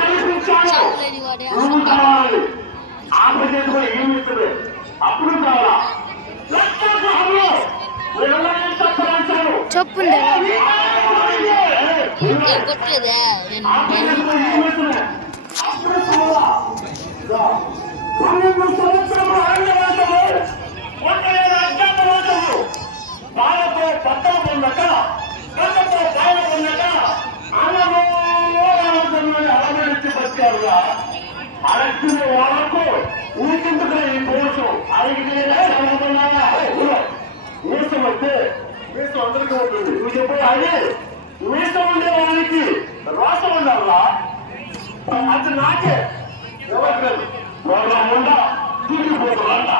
కల్పించాను. నువ్వు కావాలి ఆంధ్రప్రదేశ్ కూడా ఏమిస్తుంది అప్పుడు కావాలా చెప్పుండే బాలతో పట్టణ పొందక కళ్ళతో బాల పొందక అలమరించి బతికారుగా అరచిన వాళ్ళకు ఊరికెందుకు ఈ కోసం మీసం వస్తే మీసం అందరికీ ఉంటుంది. నువ్వు చెప్పే అది మీసం ఉండే వానికి రోషం ఉండాలా అది నాకే ఎవరు ఉండా తిరిగిపోతుందంట.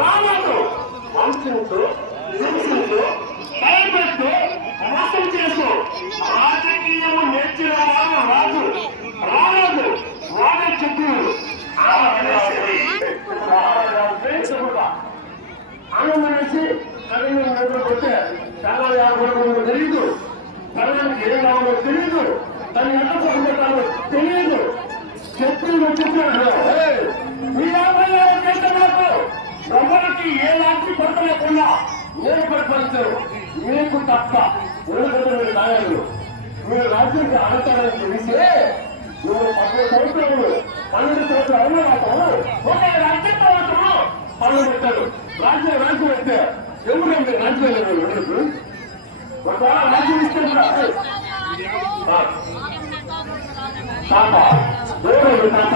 రాలేదు వంశంతో హింసించు భయపెట్టు మోసం చేసు రాజకీయము నేర్చిన వాడు రాజు రాలేదు వాడే చెప్తున్నాడు. ఆనందమనేసి అదే చాలా యాభై తెలియదు తనకి ఏం కావాలో తెలియదు తను ఎంత చదువుతాడో తెలియదు చెప్తున్నాడు చెప్పాడు. మీ 56 దేశాలకు ఎవరికి ఏ లాంటి కొరత లేకుండా నేను పరిపాలించారు మీకు తప్ప ఎందుకంటే మీరు నాయకులు మీరు రాజ్యానికి ఆడతారని తెలిస్తే నువ్వు 10 సంవత్సరాలు 12 సంవత్సరాలు ఒక రాజ్యం పనులు పెట్టారు. రాజ్యం అయితే ఎవరు రాజ్యం లేదు ఒకవేళ రాజ్యం ఇస్తే కూడా తాత దేవుడు తాత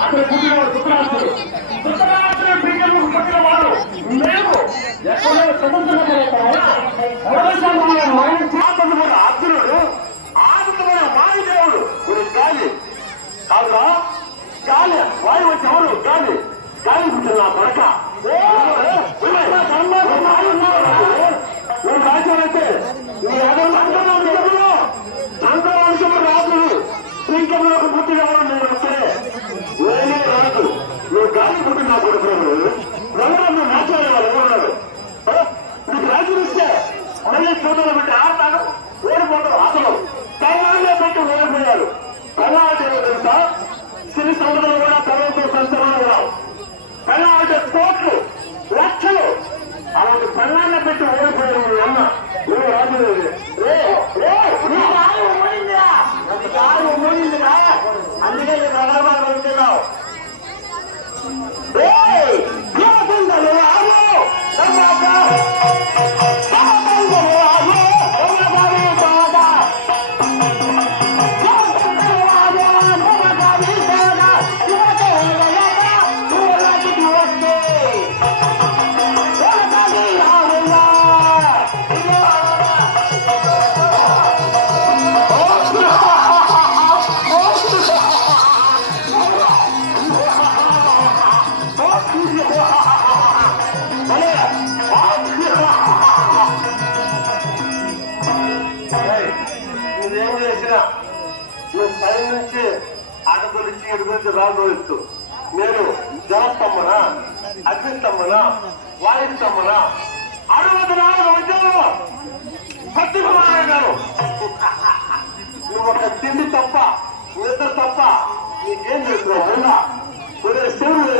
అక్కడ పుట్టినవాడు ధృతరాష్ట్రుడు పుట్టిన వాడు మేము ఎక్కడో అర్జునుడు ఆనందమైన వాయుదేవుడు గాలి కాదురా గాలి వాయు వచ్చి ఎవరు గాలి గాలి పుట్టిన కొడక నువ్వు రాజ్యం అయితే అంతరాంశము రాజులు శ్రీకంలోకి పుట్టినవాడు నేను వస్తే నేనే రాజు నువ్వు గాలి పుట్టిన కొడుకున్నాడు ఎవరన్నా నాచారు వాళ్ళు ఎవరున్నారు నీకు రాజులు ఇస్తే మళ్ళీ చూడలు పెట్టి ఆడతాడు ఓడిపోతాడు అసలు తెలంగాణలో పెట్టి ఓడిపోయారు తెలంగాణ తెలుసా సిరి సముద్రం కూడా తెలంగాణ సంస్థలు కూడా తెలంగాణ కోట్లు లక్షలు అలాంటి పెళ్ళాన్ని పెట్టి ఓడిపోయారు మీ అమ్మ నువ్వు రాజు అందుకే ఈ ప్రగల్భాలు పలుకుతున్నావు. నువ్వేం చేసినా నువ్వు పై నుంచి అటుకొలిచి ఇటు గురించి రాజు నేను జలస్తంభన అగ్నిస్తంభన వాయుస్తంభన 64 ఉద్యోగం పత్తికుమారయ్య గారు నువ్వు ఒక తిండి తప్ప నిద్ర తప్ప నీకేం చేస్తున్నావు మొన్న శివుడు